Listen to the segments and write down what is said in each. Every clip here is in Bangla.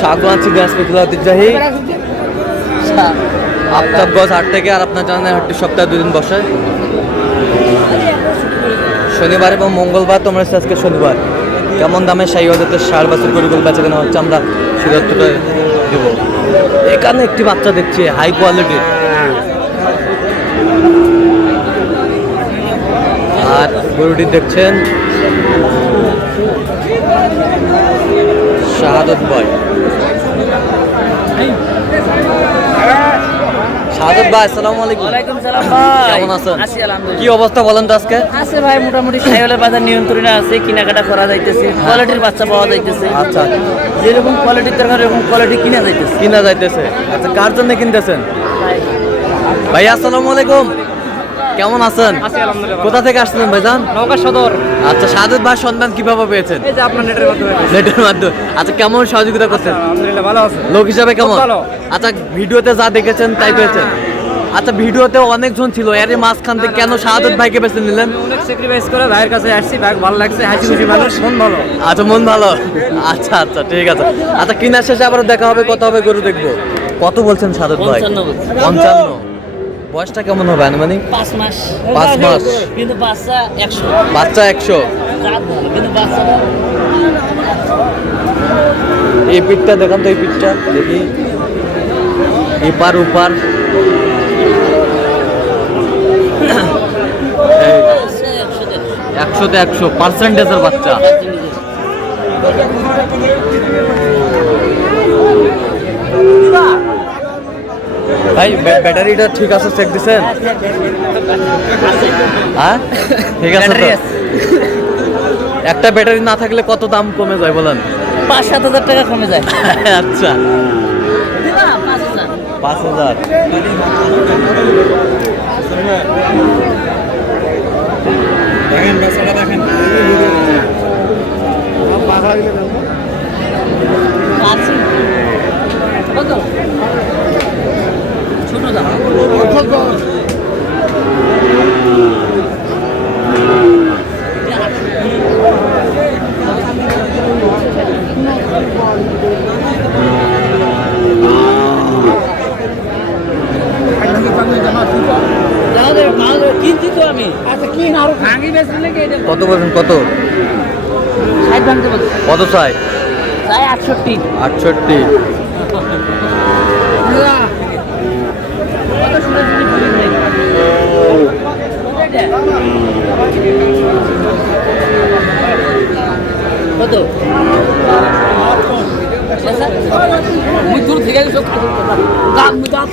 স্বাগত আছি বৃহস্পতিবার ঐতিহ্যবাহী আফতাবগঞ্জ হাট থেকে। আর আপনার জানেন হাটটি সপ্তাহে 2 দিন বসে, শনিবার এবং মঙ্গলবার। তোমরা আজকে শনিবার কেমন দামে শাহিওয়াজাতের ষাঁড় বাছুর গরুগুলো বেচা কেনা হচ্ছে আমরা সিদ্ধান্তটা দেব। এখানে একটি বাচ্চা দেখছি হাই কোয়ালিটির, আর গরুটি দেখছেন শাহাদত ভাই। শাহাদত ভাই, আসসালামু আলাইকুম। ওয়ালাইকুম সালাম ভাই, কেমন আছেন? আছি আলহামদুলিল্লাহ। কি অবস্থা বলেন তো আজকে? আছে ভাই, মোটামুটি শাহিওয়ালের বাজার নিয়ন্ত্রণে আছে, কেনাকাটা করা যাইতেছে, কোয়ালিটির বাচ্চা পাওয়া যাইতেছে। আচ্ছা, যেরকম কোয়ালিটির দরকার এরকম কোয়ালিটি কিনা যাইতেছে। কিনা যাইতেছে। আচ্ছা, কার জন্য কিনতেছেন? ভাই আসসালামু আলাইকুম, কেমন আছেন? আছি আলহামদুলিল্লাহ। কোথা থেকে আসছিলেন ভাইজান? নওগাঁ সদর। আচ্ছা, শাহাদত ভাই সন্ধান কিভাবে পেয়েছেন? এই যে আপনার নেটের মাধ্যমে। নেটের মাধ্যমে। আচ্ছা, কেমন সহযোগিতা করছেন? আলহামদুলিল্লাহ ভালো আছে। লোক হিসাবে কেমন? খুব ভালো। আচ্ছা, ভিডিওতে যা দেখেছেন তাই পেয়েছেন? আচ্ছা, ভিডিওতে অনেকজন ছিল, এর মাঝখান থেকে কেন শাহাদত ভাইকে বেছে নিলেন? অনেক স্যাক্রিফাইস করে ভাইয়ের কাছে আসছি, ভাই ভালো লাগছে, হাসি খুশি মানুষ, মন ভালো। আচ্ছা, মন ভালো। আচ্ছা আচ্ছা, ঠিক আছে। আচ্ছা, কিনার শেষে আবার দেখা হবে, কত হবে গরু দেখবো। কত বলছেন শাহাদত ভাই? 55। বয়সটা কেমন হবে আনুমানিক? 5 মাস। 5 মাস। কিন্তু বাচ্চা 100। বাচ্চা 100। রাত ভালো, কিন্তু বাচ্চাটা এই পিঠটা দেখান তো, এই পিঠটা দেখি, এপার ওপার। 100-তে 100 পার্সেন্টেজের বাচ্চা। ভাই ব্যাটারিটা ঠিক আছে, চেক দিছেন? হ্যাঁ, ঠিক আছে তো। একটা ব্যাটারি না থাকলে কত দাম কমে যায় বলেন? 5-7 হাজার টাকা কমে যায়। আচ্ছা, 5,000। দেখেন বেচাটা দেখেন। কত? ছোট দাম। কিনছি তো আমি। আচ্ছা, কিন আরো ভাঙি বেচলে কে দেব? কত বলছেন? কত 60 ভাঙতে বলছি। কত চাই? চাই 68। 68। কত সুন্দর সুন্দর ফুল দেয়। কত? মুই থেকে সব দাম দাম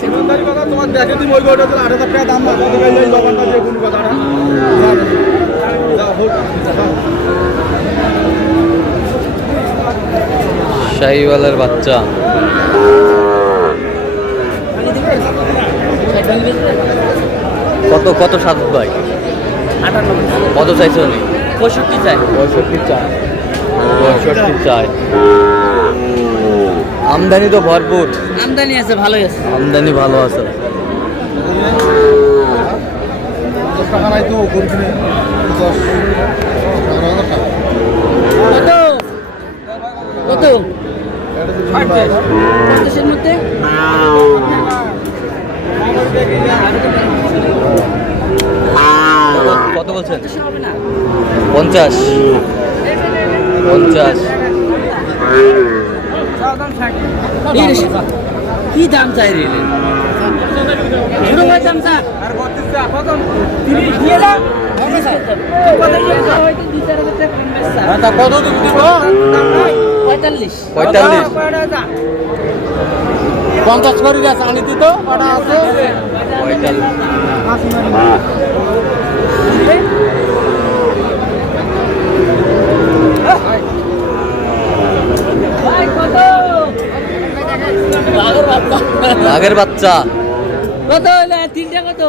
তোমার দেখে তুমি ওই গরুটা 8,000 টাকা দাম না, কত গাইলে এই দোকানটা দিয়ে কোনো কথাটা শাহিওয়ালের বাচ্চা। কত কত শাহাদত ভাই? 58। কত চাইছে উনি? 65 চাই। 65 চায়। 65 চায়। আমদানি তো ভরপুর। আমদানি আছে, ভালোই আছে। আমদানি ভালো আছে। টাকা নাই তো গরু কিনে 10,000 টাকা। কত? কত? 50 মধ্যে কত বলছেন? হবে না। 50। 50। কি দাম চাই রে? ছোট ভাই দাম চা। কত তুমি দিব? 45। 45। 50 করে গেছে আনি দিত কটা আছে 45। বাঘের বাচ্চা কত হইলে? 3টা কত?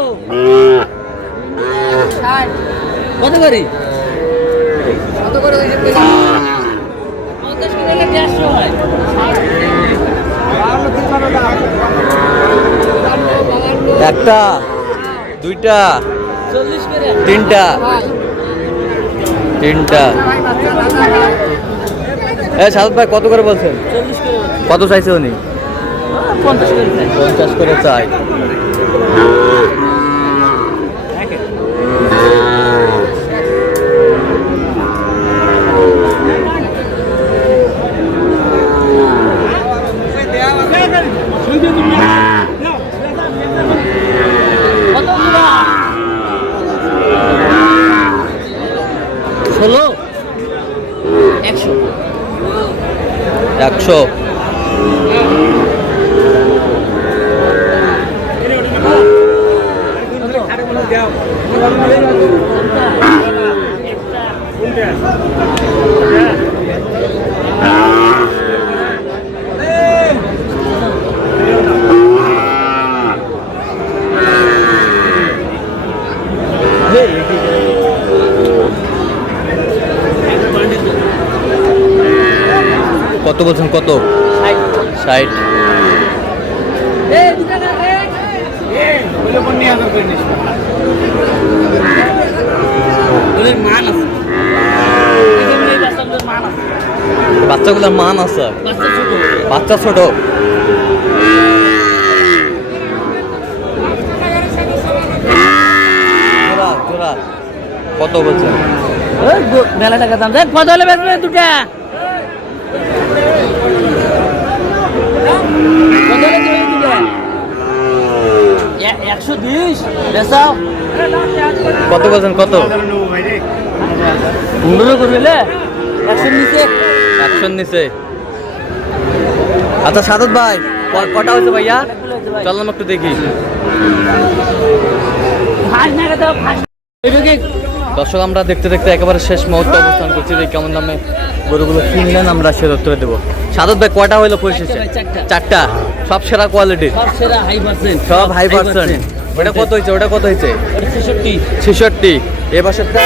60। কত করে? কত করে? 50 করে 150 হয়। একটা, দুইটা, 40 করে। তিনটা, তিনটা। সাদত ভাই কত করে বলছেন? 40 করে বলছি। কত চাইছে উনি? 50 করে চাই। 50 করে চাই। কত দিবা? 16 100 100। কত বলছেন? কত? 60। মান আছে। এই বাচ্চাগুলোর মান আছে। বাচ্চাগুলোর মান আছে। বাচ্চা ছোট। বাচ্চা ছোট। জোড়া জোড়া কত বলছেন? ওই মেলা টাকা দাম দেখ কত হলে বেচবে দুটা? কত হলে দেবে দুটা? 120 বেচাও। কত বলছেন? কত? 15 করবে লে 100 নিচে। 100 নিচে। আচ্ছা সাদত ভাই কটা হয়েছে ভাইয়া? চললাম একটু দেখি। ফাঁস না দাও ফাঁস। এইদিকে দর্শক আমরা দেখতে দেখতে একেবারে শেষ মুহূর্তে অবস্থান করছি যে কেমন দামে গরুগুলো কিনলেন আমরা সে উত্তরে দেবো। সাদত ভাই কয়টা হইলো পরিশেষে? চারটা। সব সেরা কোয়ালিটির, সব সেরা হাই পার্সেন্ট। সব হাই পার্সেন্ট। ওটা কত হয়েছে? ওটা কত হয়েছে? 66 66। এ পাশেরটা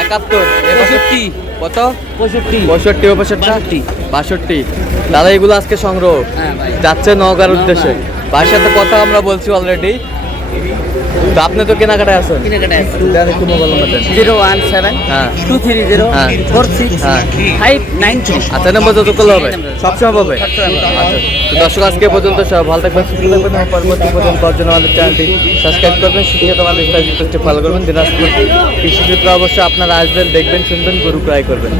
71। এ পাশের 65 কত? 65 65। ও পাশেরটা 62 62। দাদা এগুলো আজকে সংগ্রহ হ্যাঁ ভাই। যাচ্ছে নওগাঁর উদ্দেশ্যে। ভাইয়ের সাথে কথা আমরা বলছি অলরেডি। তো আপনি তো কেনাকাটায় আছেন। কেনাকাটা আছে। দেন একটু মোবাইল নাম্বার দেন। 017 হ্যাঁ। 230 হ্যাঁ। 46 হ্যাঁ। 592। আচ্ছা নম্বর যত করলে হবে সবসময় পাবে। আচ্ছা তো দর্শক আজকে পর্যন্ত সব ভালো থাকবেন, সুস্থ থাকবেন এবং পরবর্তী পর্যন্ত পাওয়ার জন্য আমাদের চ্যানেলটি সাবস্ক্রাইব করবেন, শিক্ষিত আমাদের ফেসবুক ফলো করবেন। দিনাজপুর কৃষি চিত্র অবশ্যই আপনারা আসবেন, দেখবেন, শুনবেন, গরু ক্রয় করবেন।